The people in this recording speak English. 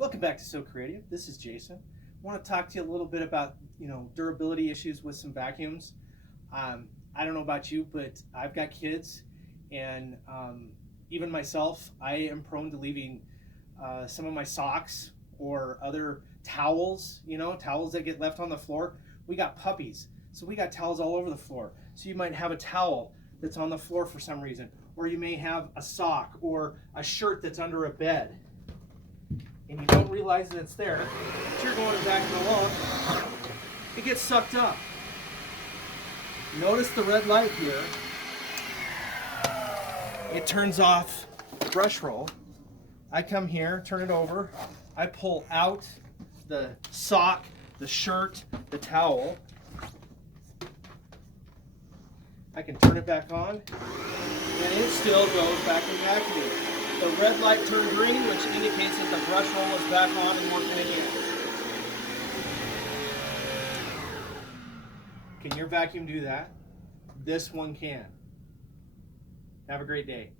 Welcome back to So Creative. This is Jason. I want to talk to you a little bit about durability issues with some vacuums. I don't know about you, but I've got kids, and even myself, I am prone to leaving some of my socks or other towels. Towels that get left on the floor. We got puppies, so we got towels all over the floor. So you might have a towel that's on the floor for some reason, or you may have a sock or a shirt that's under a bed, and you don't realize that it's there. But you're going to vacuum along, it gets sucked up. Notice the red light here. It turns off brush roll. I come here, turn it over. I pull out the sock, the shirt, the towel. I can turn it back on, and it still goes back in vacuum. The red light turned green, which indicates that the brush roll is back on and working again. Can your vacuum do that? This one can. Have a great day.